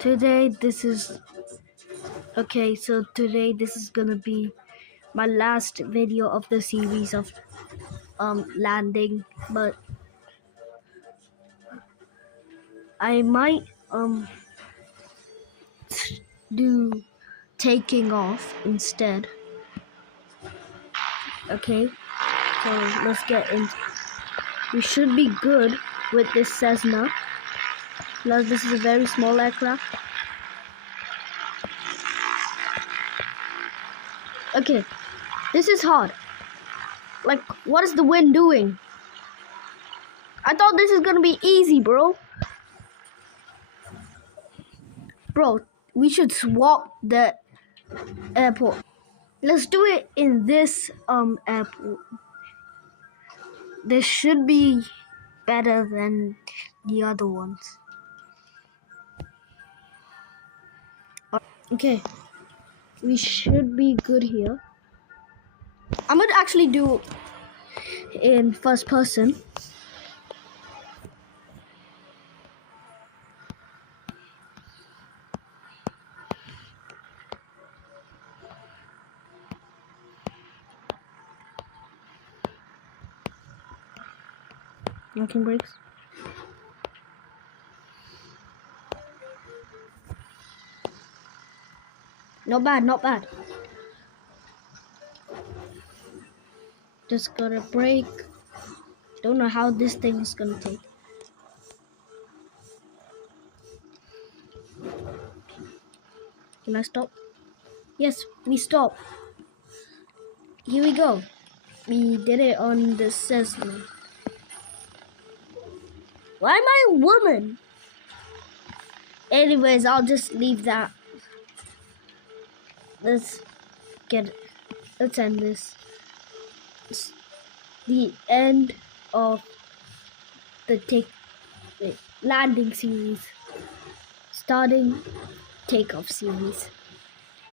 Today this is today this is gonna be my last video of the series of landing, but I might do taking off instead. Okay, so let's get into. We should be good with this Cessna. Plus, this is a very small aircraft. Okay, this is hard. Like, what is the wind doing? I thought this is gonna be easy, bro. Bro, we should swap the airport. Let's do it in this airport. This should be better than the other ones. Okay, we should be good here. I'm gonna actually do in first person. Knocking brakes. Not bad, not bad. Just gotta brake. Don't know how this thing is gonna take. Can I stop? Yes, we stop. Here we go. We did it on the cessna. Why am I a woman? Anyways, I'll just leave that. Let's end this. It's the end of the landing series. Starting takeoff series.